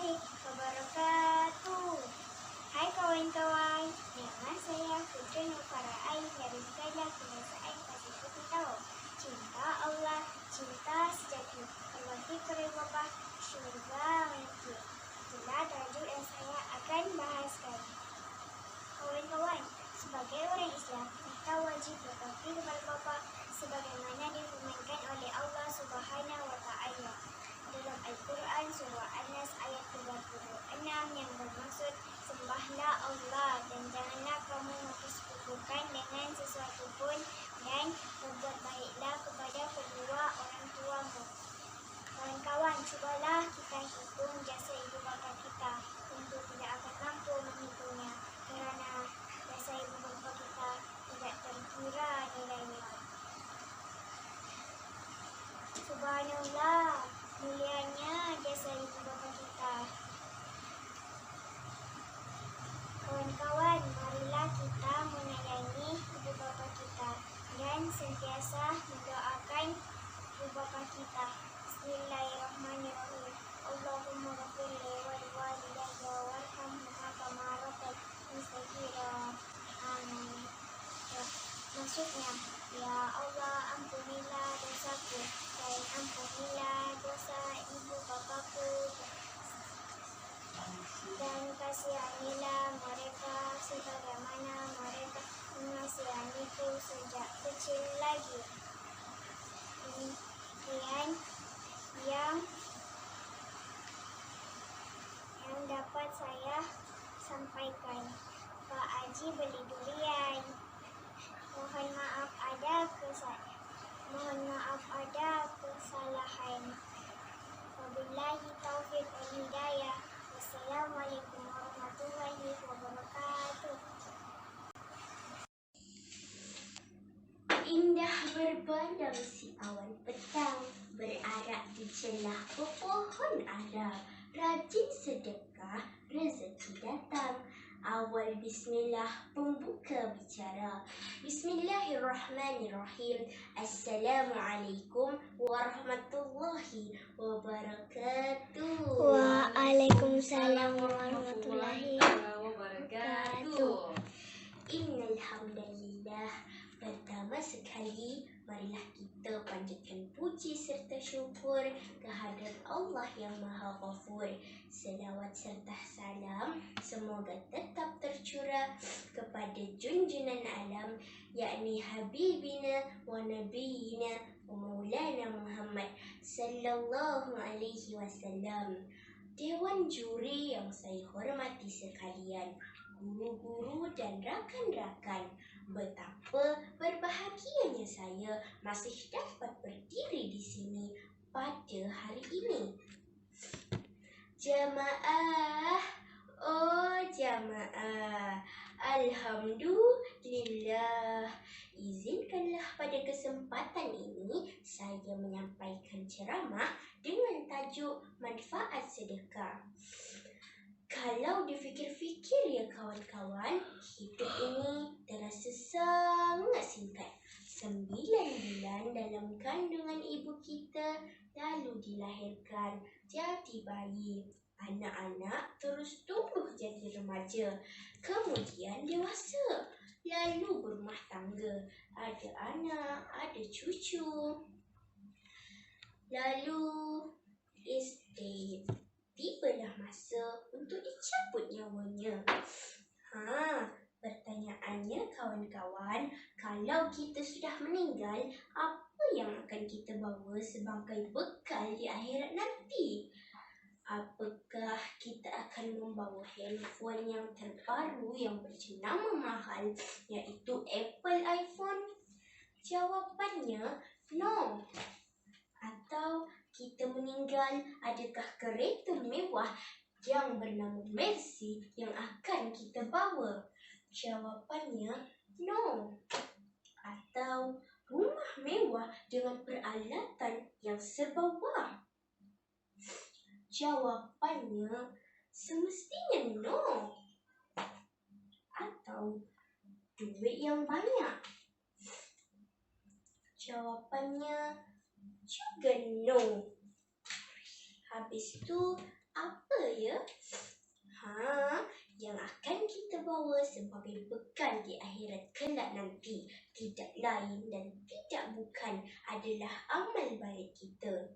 warahmatullahi wabarakatuh. Hai kawan-kawan, nama saya Putri Nufaraai dari Sekolah Kebangsaan Pasir Putih Tawau. Cinta Allah, cinta sejati, Allah fikri Bapak, syurga mimpi. Itulah tajuk yang saya akan bahas kali. Kawan-kawan, sebagai orang Islam, kita wajib berbakti kepada Bapa sebagaimana difirmankan oleh Allah Subhanahu wa Ta'ala dalam Al-Quran surah An-Nas ayat 36 yang bermaksud, sembahlah Allah dan janganlah kamu mempersekutukan dengan sesuatu pun, dan berbuat baiklah kepada kedua orang tuamu. Kawan-kawan, cubalah kita hitung jasa ibu bapa kita. Tentu tidak akan mampu menghitungnya kerana jasa ibu bapa kita tidak terkira nilainya. Subhanallah, mulianya jasa ibu bapa kita. Kawan-kawan, marilah kita menyayangi ibu bapa kita dan sentiasa mendoakan ibu bapa kita. Bismillahirrahmanirrahim. Allahumma ghafirli wal walidayya warhamhuma kama rabbayani shaghira. Amin. Maksudnya, ya Allah, ampunilah dosaku dan ampunilah dosa ibu bapaku, dan kasihanilah mereka sebagaimana mereka mengasihaniku sejak kecil lagi. Demikian yang dapat saya sampaikan. Pak Haji beli durian. Mohon maaf ada kesalahan. Wabillahi taufiq wal hidayah. Wassalamualaikum warahmatullahi wabarakatuh. Indah berbandang si awan petang, berarak di celah pepohon ara. Rajin sedekah, rezeki datang. Awal bismillah, pembuka bicara. Bismillahirrahmanirrahim. Assalamualaikum warahmatullahi wabarakatuh. Waalaikumsalam warahmatullahi wabarakatuh. Innal hamdalillah. Pertama sekali, marilah kita panjatkan puji serta syukur kehadrat Allah yang Maha Ghafur. Selawat serta salam semoga tetap tercurah kepada junjunan alam, yakni Habibina wa Nabiyina wa Maulana Muhammad sallallahu alaihi wasallam. Dewan juri yang saya hormati sekalian, guru-guru dan rakan-rakan, betapa berbahagianya saya masih dapat berdiri di sini pada hari ini. Jamaah, oh jamaah, alhamdulillah. Izinkanlah pada kesempatan ini saya menyampaikan ceramah dengan tajuk manfaat sedekah. Kalau difikir-fikir ya kawan-kawan, hidup ini terasa sangat singkat. 9 bulan dalam kandungan ibu kita, lalu dilahirkan jadi bayi. Anak-anak terus tumbuh jadi remaja, kemudian dewasa, lalu berumah tangga. Ada anak, ada cucu, lalu estate. Tibalah masa untuk dicabut nyawanya. Pertanyaannya kawan-kawan, kalau kita sudah meninggal, apa yang akan kita bawa sebagai bekal di akhirat nanti? Apakah kita akan membawa handphone yang terbaru yang berjenama mahal, iaitu Apple iPhone? Jawapannya no. Atau kita meninggal, adakah kereta mewah yang bernama Mercy yang akan kita bawa? Jawapannya no. Atau rumah mewah dengan peralatan yang serba wah? Jawapannya semestinya no. Atau duit yang banyak? Jawapannya juga no. Habis itu, apa ya? Yang akan kita bawa sebagai bekal di akhirat kelak nanti tidak lain dan tidak bukan adalah amal baik kita.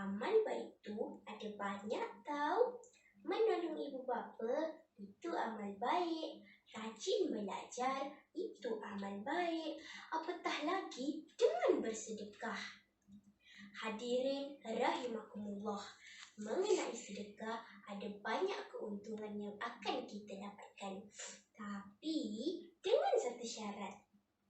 Amal baik tu ada banyak tau. Menolong ibu bapa itu amal baik. Rajin belajar itu amal baik. Apatah lagi dengan bersedekah. Hadirin rahimakumullah. Mengenai sedekah ada banyak keuntungan yang akan kita dapatkan. Tapi dengan satu syarat,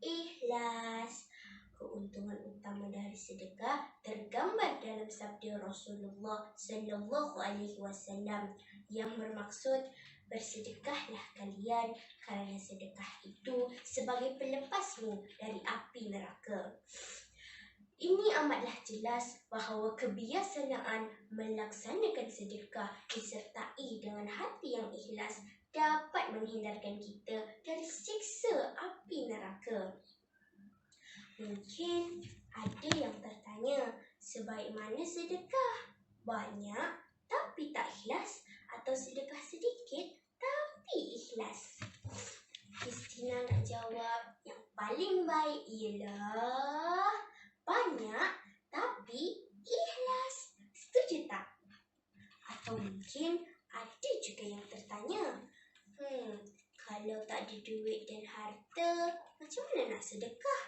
ikhlas. Keuntungan utama dari sedekah tergambar dalam sabda Rasulullah sallallahu alaihi wasallam yang bermaksud bersedekahlah kalian kerana sedekah itu sebagai pelepasmu dari api neraka. Ini amatlah jelas bahawa kebiasaan melaksanakan sedekah disertai dengan hati yang ikhlas dapat menghindarkan kita dari siksa api neraka. Mungkin ada yang tertanya, sebaik mana sedekah? Banyak tapi tak ikhlas atau sedekah sedikit tapi ikhlas? Christina nak jawab, yang paling baik ialah banyak tapi ikhlas. Setuju tak? Atau mungkin ada juga yang tertanya, kalau tak ada duit dan harta, macam mana nak sedekah?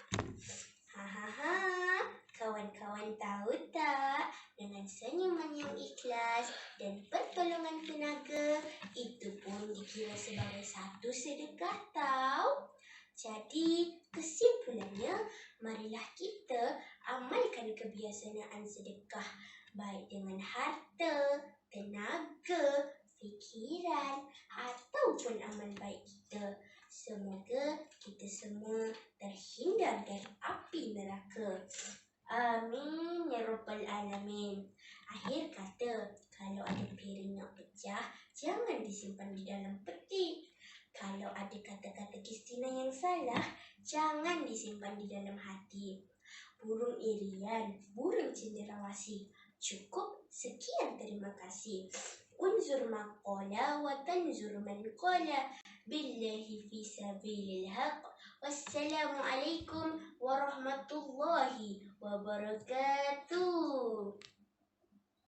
Kawan-kawan tahu tak? Dengan senyuman yang ikhlas dan pertolongan tenaga, itu pun dikira sebagai satu sedekah tahu. Jadi, kesimpulannya, marilah kita amalkan kebiasaan sedekah baik dengan harta, tenaga, fikiran ataupun amal baik kita. Semoga kita semua terhindar dari api neraka. Amin ya rabbal alamin. Akhir kata, kalau ada piring yang pecah, jangan disimpan di dalam peti. Kalau ada kata-kata Christina yang salah, jangan disimpan di dalam hati. Burung irian, burung cenderawasih. Cukup sekian, terima kasih. Unzur maqala wa tanzur man qala. Billahi fi sabilil haq. Wassalamualaikum warahmatullahi wabarakatuh.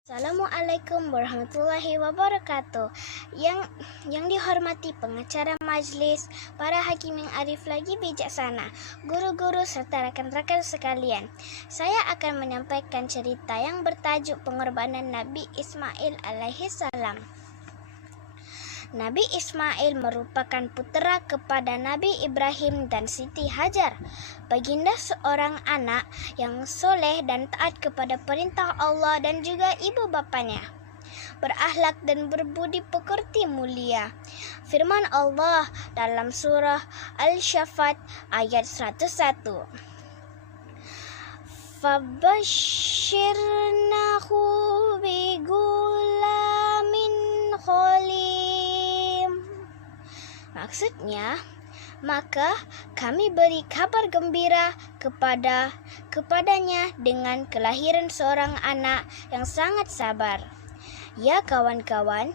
Assalamualaikum warahmatullahi wabarakatuh. Yang dihormati pengacara majlis, para hakim yang arif lagi bijaksana, guru-guru serta rakan-rakan sekalian. Saya akan menyampaikan cerita yang bertajuk pengorbanan Nabi Ismail alaihi salam. Nabi Ismail merupakan putera kepada Nabi Ibrahim dan Siti Hajar. Baginda seorang anak yang soleh dan taat kepada perintah Allah dan juga ibu bapanya. Berakhlak dan berbudi pekerti mulia. Firman Allah dalam surah Al-Shaffat ayat 101. Fabashirnahu bigulamin kholim. Maksudnya, maka kami beri kabar gembira kepadanya dengan kelahiran seorang anak yang sangat sabar. Ya kawan-kawan,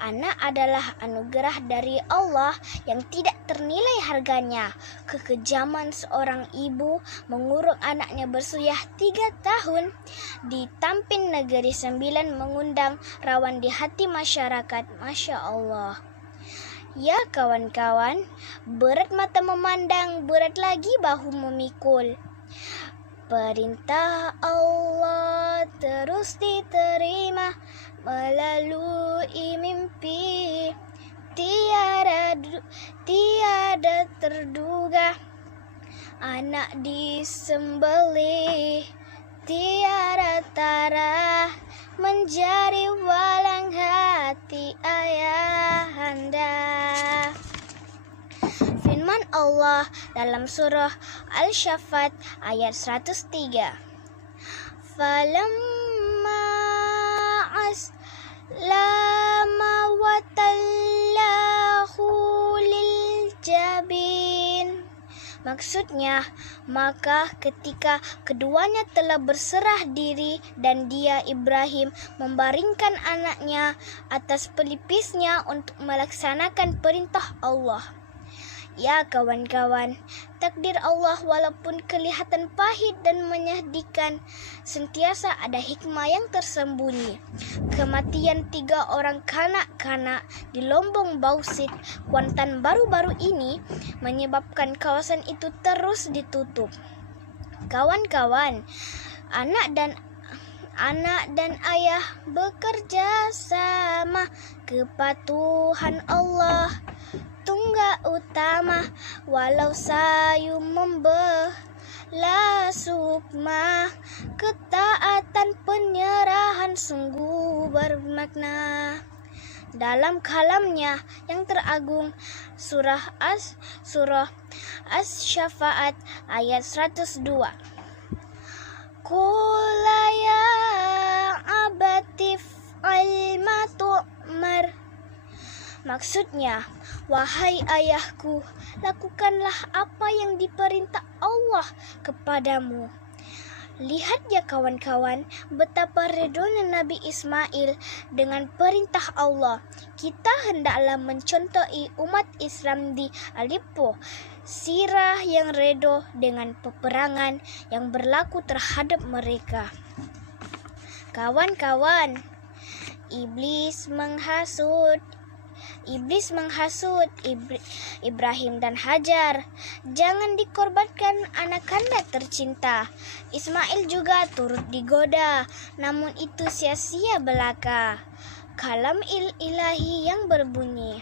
anak adalah anugerah dari Allah yang tidak ternilai harganya. Kekejaman seorang ibu mengurung anaknya berusia 3 tahun di Tampin Negeri 9 mengundang rawan di hati masyarakat. Masya Allah. Ya kawan-kawan, berat mata memandang, berat lagi bahu memikul. Perintah Allah terus diterima melalui mimpi. Tiada terduga anak disembelih. Tiada tara menjadi walang hati ayahanda. Firman Allah dalam surah Al-Shaffat ayat 103. Falamma aslama wa tallahu lil jabin Maksudnya, maka ketika keduanya telah berserah diri dan dia Ibrahim membaringkan anaknya atas pelipisnya untuk melaksanakan perintah Allah. Ya kawan-kawan, takdir Allah walaupun kelihatan pahit dan menyedihkan, sentiasa ada hikmah yang tersembunyi. Kematian 3 orang kanak-kanak di Lombong Bauxit, Kuantan baru-baru ini menyebabkan kawasan itu terus ditutup. Kawan-kawan, anak dan ayah bekerja sama, kepatuhan Allah tunggal utama, walau sayu membelah sukma, ketaatan penyerahan sungguh bermakna. Dalam kalamnya yang teragung, surah Asy-Syafaat ayat 102. Qul ya abatif ilma tu'mar. Maksudnya, wahai ayahku, lakukanlah apa yang diperintah Allah kepadamu. Lihat ya kawan-kawan, betapa redonya Nabi Ismail dengan perintah Allah. Kita hendaklah mencontohi umat Islam di Aleppo, sirah yang redo dengan peperangan yang berlaku terhadap mereka. Kawan-kawan, Iblis menghasut Ibrahim dan Hajar. Jangan dikorbankan anak anda tercinta. Ismail juga turut digoda, namun itu sia-sia belaka. Kalam ilahi yang berbunyi,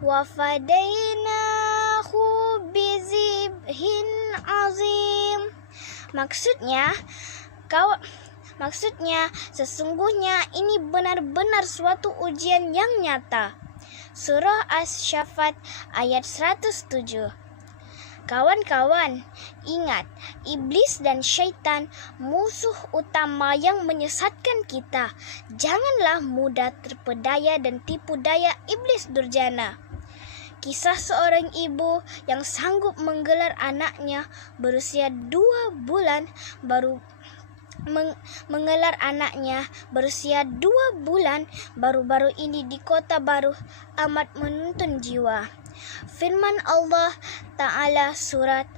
wa fadainahu bizibhin azim. Maksudnya, sesungguhnya ini benar-benar suatu ujian yang nyata. Surah Asy-Syafaat ayat 107. Kawan-kawan, ingat, iblis dan syaitan musuh utama yang menyesatkan kita. Janganlah mudah terpedaya dan tipu daya iblis durjana. Kisah seorang ibu yang sanggup menggelar anaknya berusia 2 bulan baru-baru ini di Kota Baru amat menuntun jiwa. Firman Allah Ta'ala surat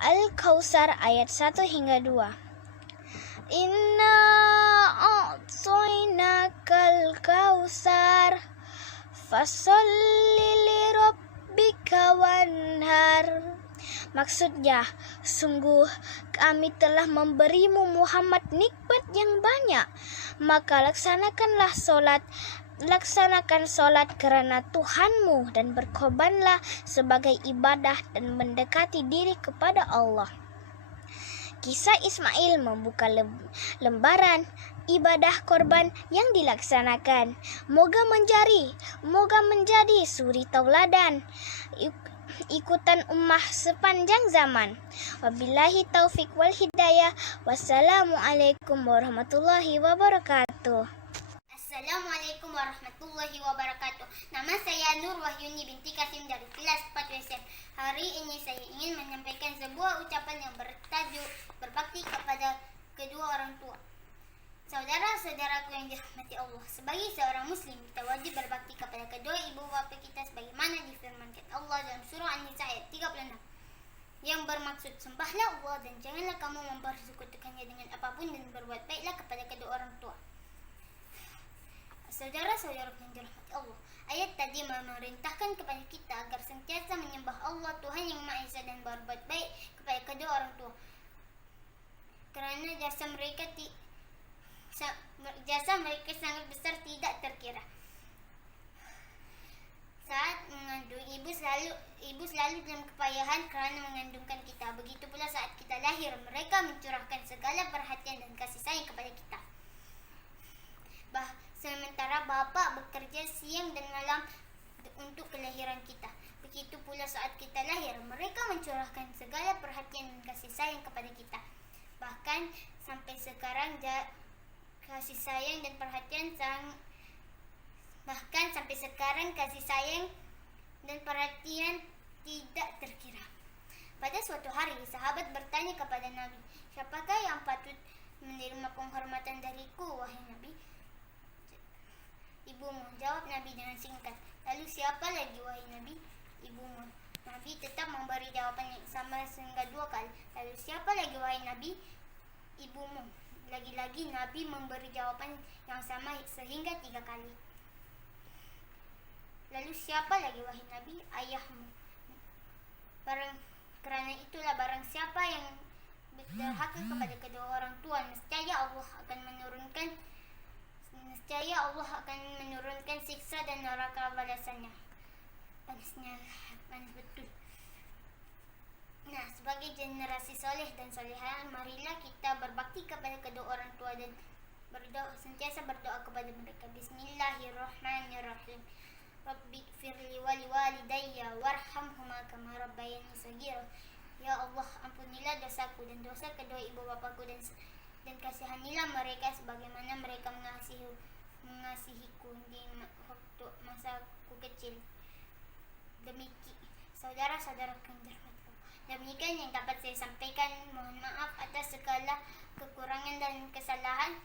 Al-Kautsar ayat 1 hingga 2. Inna a'tainakal kautsar fasholli lirabbika wanhar. Maksudnya, sungguh kami telah memberimu Muhammad nikmat yang banyak, maka laksanakan solat kerana Tuhanmu dan berkorbanlah sebagai ibadah dan mendekati diri kepada Allah. Kisah Ismail membuka lembaran ibadah korban yang dilaksanakan. Moga menjadi suri tauladan ikutan ummah sepanjang zaman. Wabillahi taufik wal hidayah. Wassalamualaikum warahmatullahi wabarakatuh. Assalamualaikum warahmatullahi wabarakatuh. Nama saya Nur Wahyuni binti Kasim dari kelas 4 WSM. Hari ini saya ingin menyampaikan sebuah ucapan yang bertajuk berbakti kepada kedua orang tua. Saudara-saudaraku yang dirahmati Allah, sebagai seorang muslim kita wajib berbakti kepada kedua ibu bapa kita sebagaimana difirmankan Allah dalam surah An-Nisa ayat 36 yang bermaksud, sembahlah Allah dan janganlah kamu mempersekutukannya dengan apapun dan berbuat baiklah kepada kedua orang tua. Saudara-saudaraku yang dirahmati Allah, ayat tadi memerintahkan kepada kita agar sentiasa menyembah Allah Tuhan yang Maha Esa dan berbuat baik kepada kedua orang tua, kerana jasa mereka sangat besar, tidak terkira. Saat mengandung, ibu selalu dalam kepayahan kerana mengandungkan kita. Begitu pula saat kita lahir, mereka mencurahkan segala perhatian dan kasih sayang kepada kita. Sementara bapa bekerja siang dan malam untuk kelahiran kita. Begitu pula saat kita lahir, mereka mencurahkan segala perhatian dan kasih sayang kepada kita. Bahkan sampai sekarang kasih sayang dan perhatian tidak terkira. bertanya kepada Nabi, "Siapakah yang patut menerima penghormatan dariku, wahai Nabi?" "Ibumu," jawab Nabi dengan singkat. "Lalu siapa lagi, wahai Nabi?" "Ibumu." Nabi tetap memberi jawaban yang sama sehingga 2 kali. "Lalu siapa lagi, wahai Nabi?" "Ibumu." Lagi-lagi Nabi memberi jawaban yang sama sehingga 3 kali. "Lalu siapa lagi, wahai Nabi?" "Ayahmu." Kerana itulah barang siapa yang durhaka kepada kedua orang tua, nescaya Allah akan menurunkan siksa dan neraka balasannya. Panasnya, panas betul. Nah, sebagai generasi soleh dan solehah, marilah kita berbakti kepada kedua orang tua dan sentiasa berdoa kepada mereka. Bismillahirrahmanirrahim. Rabbighfirli wa liwalidayya warhamhuma kama rabbayani shaghira. Ya Allah, ampunilah dosaku dan dosa kedua ibu bapakku dan kasihanilah mereka sebagaimana mereka mengasihiku di waktu masaku kecil. Saudara-saudaraku yang dirahmati Allah, demikian yang dapat saya sampaikan. Mohon maaf atas segala kekurangan dan kesalahan.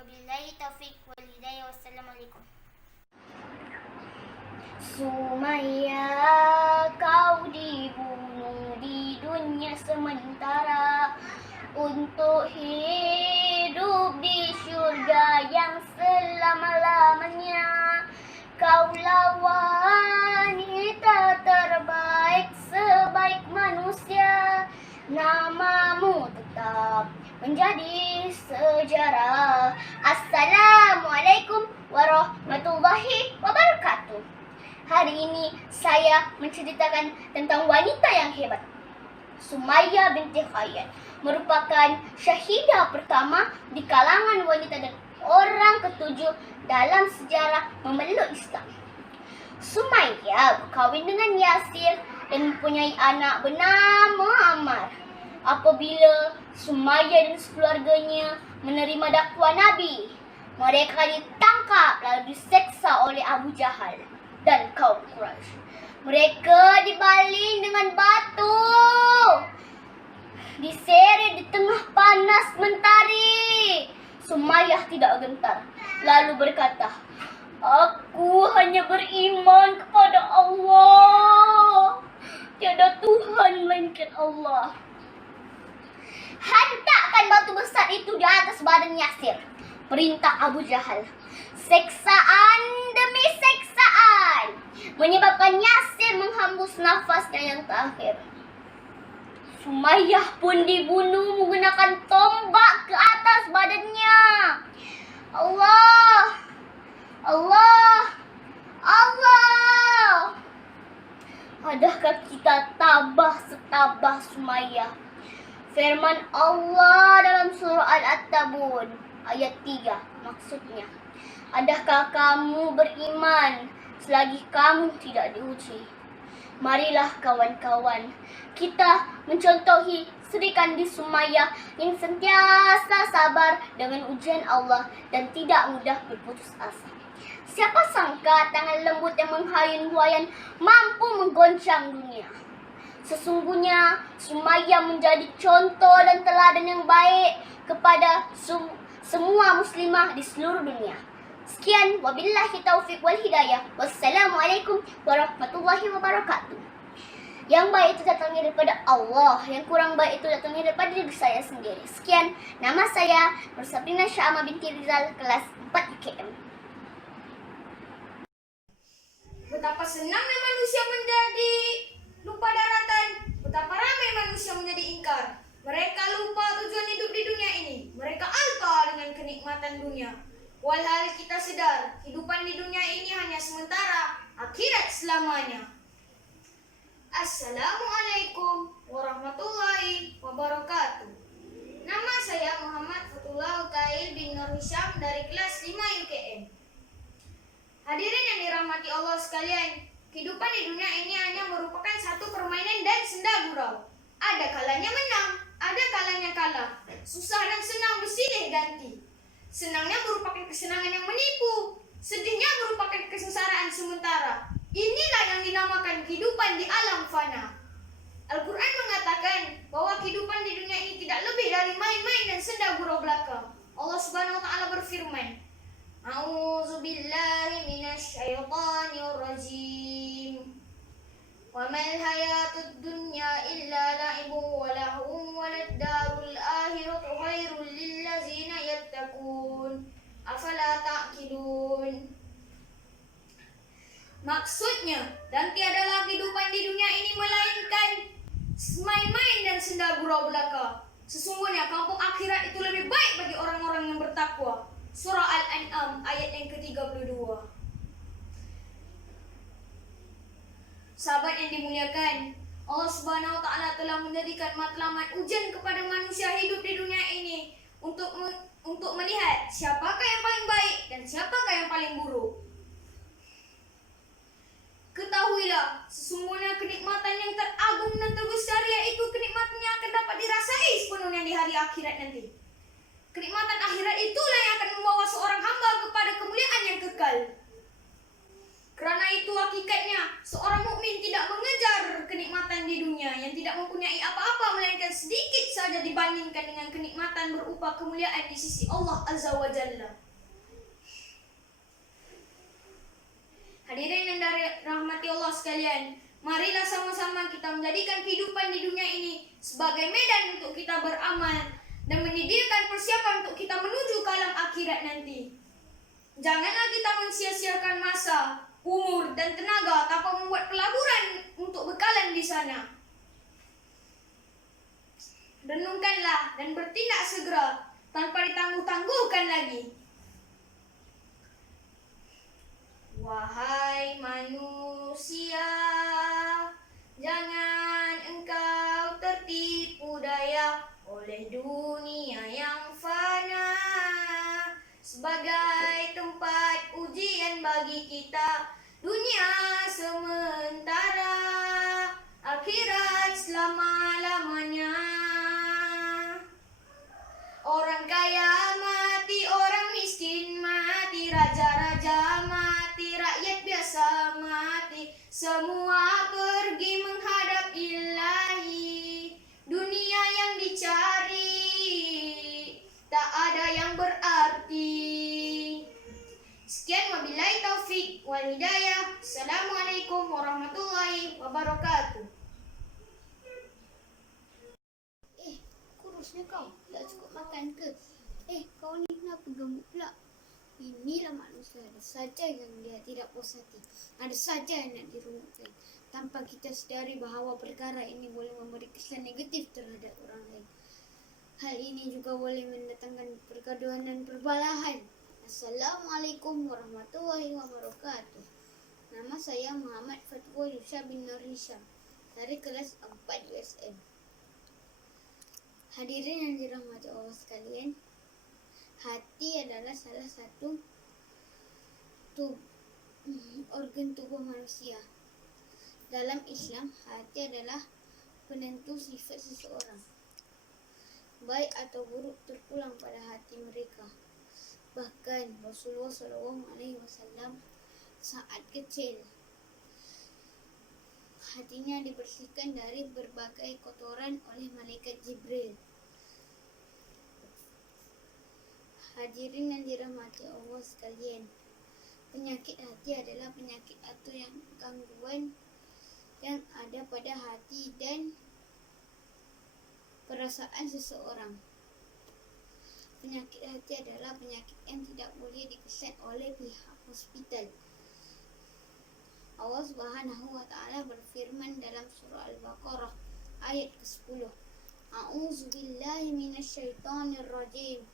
Wabillahi taufiq wal hidayah. Wassalamualaikum. Sumaya, kau dibunuh di dunia sementara untuk hidup di syurga yang selama-lamanya. Kaulah wanita terbaik sebaik manusia, namamu tetap menjadi sejarah. Assalamualaikum warahmatullahi wabarakatuh. Hari ini saya menceritakan tentang wanita yang hebat. Sumayyah binti Khayyat merupakan syahidah pertama di kalangan wanita dan orang ketujuh dalam sejarah memeluk Islam. Sumayyah berkahwin dengan Yasir dan mempunyai anak bernama Ammar. Apabila Sumayyah dan keluarganya menerima dakwah Nabi, mereka ditangkap lalu diseksa oleh Abu Jahal dan kaum Quraisy. Mereka dibaling dengan batu, diseret di tengah panas mentari. Sumayyah tidak gentar, lalu berkata, "Aku hanya beriman kepada Allah. Tiada Tuhan melainkan Allah." "Hantarkan batu besar itu di atas badan Yasir," perintah Abu Jahal. Seksaan demi seksaan menyebabkan Yasir menghembus nafasnya yang terakhir. Sumayyah pun dibunuh menggunakan tombak ke atas badannya. Allah, Allah, Allah. Adakah kita tabah setabah Sumayyah? Firman Allah dalam surah Al-Ankabut ayat 3 maksudnya, adakah kamu beriman selagi kamu tidak diuji? Marilah kawan-kawan, kita mencontohi Sri Kandi Sumayyah yang sentiasa sabar dengan ujian Allah dan tidak mudah berputus asa. Siapa sangka tangan lembut yang menghayun-hayun mampu menggoncang dunia. Sesungguhnya Sumayyah menjadi contoh dan teladan yang baik kepada semua muslimah di seluruh dunia. Sekian, wabillahi taufiq wal hidayah. Wassalamualaikum warahmatullahi wabarakatuh. Yang baik itu datangnya daripada Allah, yang kurang baik itu datangnya daripada diri saya sendiri. Sekian, nama saya Nur Sabrina Syama binti Rizal, kelas 4 UKM. Betapa senangnya manusia menjadi lupa daratan, betapa ramai manusia menjadi ingkar. Mereka lupa tujuan hidup di dunia ini. Mereka alpa dengan kenikmatan dunia. Walhal kita sedar, kehidupan di dunia ini hanya sementara, akhirat selamanya. Assalamualaikum warahmatullahi wabarakatuh. Nama saya Muhammad Fatullah Ukail bin Nur Hisham dari kelas 5 UKM. Hadirin yang dirahmati Allah sekalian, kehidupan di dunia ini hanya merupakan satu permainan dan senda gurau. Ada kalanya menang, ada kalanya kalah. Susah dan senang bersilih ganti. Senangnya merupakan kesenangan yang menipu, sedihnya merupakan kesengsaraan sementara. Inilah yang dinamakan kehidupan di alam fana. Al-Quran mengatakan bahwa Wamal hayatud dunya illa la'ibun wa lahwun walad darul akhiratu khairul lillazina yattaqun. Afala ta'qilun. Maksudnya, dan tiadalah kehidupan di dunia ini melainkan main-main dan senda gurau belaka. Sesungguhnya kampung akhirat itu lebih baik bagi orang-orang yang bertakwa. Surah Al-An'am ayat yang ke-32. Sahabat yang dimuliakan, Allah Subhanahu wa taala telah menjadikan matlamat ujian kepada manusia hidup di dunia ini untuk melihat siapakah yang paling baik dan siapakah yang paling buruk. Ketahuilah, sesungguhnya kenikmatan yang teragung dan terbesar yaitu kenikmatan yang akan dapat dirasai sepenuhnya di hari akhirat nanti. Kenikmatan akhirat itulah yang akan membawa seorang hamba kepada kemuliaan yang kekal. Karena itu hakikatnya seorang mukmin tidak mengejar kenikmatan di dunia yang tidak mempunyai apa-apa melainkan sedikit saja dibandingkan dengan kenikmatan berupa kemuliaan di sisi Allah Azza wa Jalla. Hadirin yang dirahmati Allah sekalian, marilah sama-sama kita menjadikan kehidupan di dunia ini sebagai medan untuk kita beramal dan menyediakan persiapan untuk kita menuju ke alam akhirat nanti. Janganlah kita mensia-siakan masa, umur, dan tenaga tanpa membuat pelaburan untuk bekalan di sana. Renungkanlah dan bertindak segera tanpa ditangguh-tangguhkan lagi. Wahai manusia, jangan engkau tertipu daya oleh dunia yang fana sebagai tempat ujian bagi kita. Dunia sementara, akhirat selama-lamanya. Orang kaya mati, orang miskin mati, raja-raja mati, rakyat biasa mati, semua pergi menghadap Ilahi. Dunia yang dicari tak ada yang berarti. Sekian, wabillahi taufik wal hidayah. Assalamualaikum warahmatullahi wabarakatuh. Kurusnya kau, tak cukup makan ke? Kau ni kenapa gemuk pula? Inilah manusia, ada saja yang dia tidak puas hati, ada saja yang nak dirunutkan. Tanpa kita sedari bahawa perkara ini boleh memberi kesan negatif terhadap orang lain. Hal ini juga boleh mendatangkan pergaduhan dan perbalahan. Assalamualaikum warahmatullahi wabarakatuh. Nama saya Muhammad Fatwa Yusha bin Nur Hisham dari kelas 4 USM. Hadirin yang dirahmati Allah sekalian, hati adalah salah satu organ tubuh manusia. Dalam Islam, hati adalah penentu sifat seseorang. Baik atau buruk terpulang pada hati mereka. Bahkan Rasulullah SAW saat kecil, hatinya dibersihkan dari berbagai kotoran oleh malaikat Jibril. Hadirin yang dirahmati Allah sekalian, penyakit hati adalah penyakit atau gangguan yang ada pada hati dan perasaan seseorang. Penyakit hati adalah penyakit yang tidak boleh dikesan oleh pihak hospital. Allah Subhanahu wa taala berfirman dalam surah Al-Baqarah ayat ke-10. A'udzu billahi minasyaitonir rajim.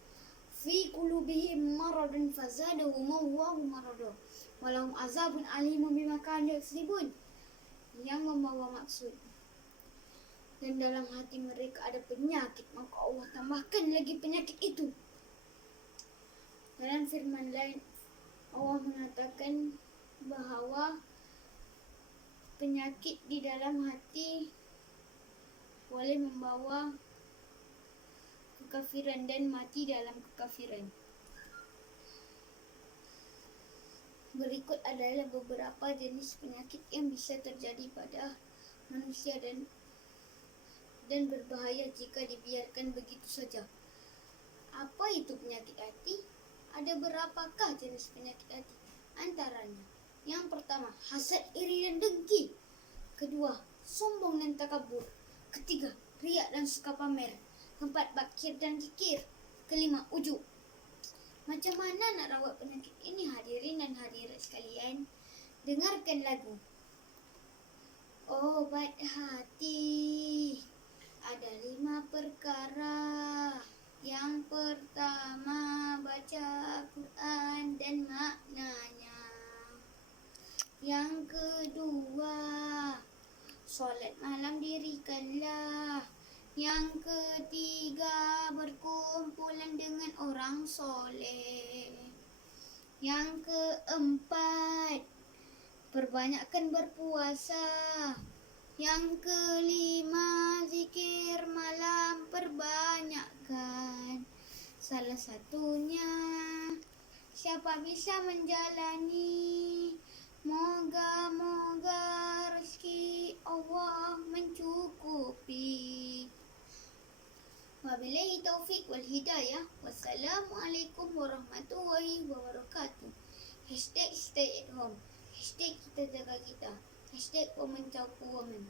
Fi qulubihim maradun fazadahumullahu marada. Walahum azabun alimun bima kanu yaksibun. Yang membawa maksud, dan dalam hati mereka ada penyakit, maka Allah tambahkan lagi penyakit itu. Dalam firman lain, Allah mengatakan bahawa penyakit di dalam hati boleh membawa kekafiran dan mati dalam kekafiran. Berikut adalah beberapa jenis penyakit yang bisa terjadi pada manusia dan berbahaya jika dibiarkan begitu saja. Apa itu penyakit hati? Ada berapakah jenis penyakit hati? Antaranya, yang pertama, hasad, iri dan dengki. Kedua, sombong dan takabur. Ketiga, riak dan suka pamer. Keempat, bakir dan kikir. Kelima, ujub. Macam mana nak rawat penyakit ini hadirin dan hadirat sekalian? Dengarkan lagu. Obat hati. Ada 5 perkara. Yang pertama, baca Quran dan maknanya. Yang kedua, solat malam dirikanlah. Yang ketiga, berkumpulan dengan orang soleh. Yang keempat, perbanyakkan berpuasa. Yang kelima, zikir malam perbanyakkan. Salah satunya, siapa bisa menjalani, moga-moga rezeki Allah mencukupi. Wabillahi taufik wal hidayah. Wassalamualaikum warahmatullahi wabarakatuh. #stay at home. #kita jaga kita. #woman talk woman.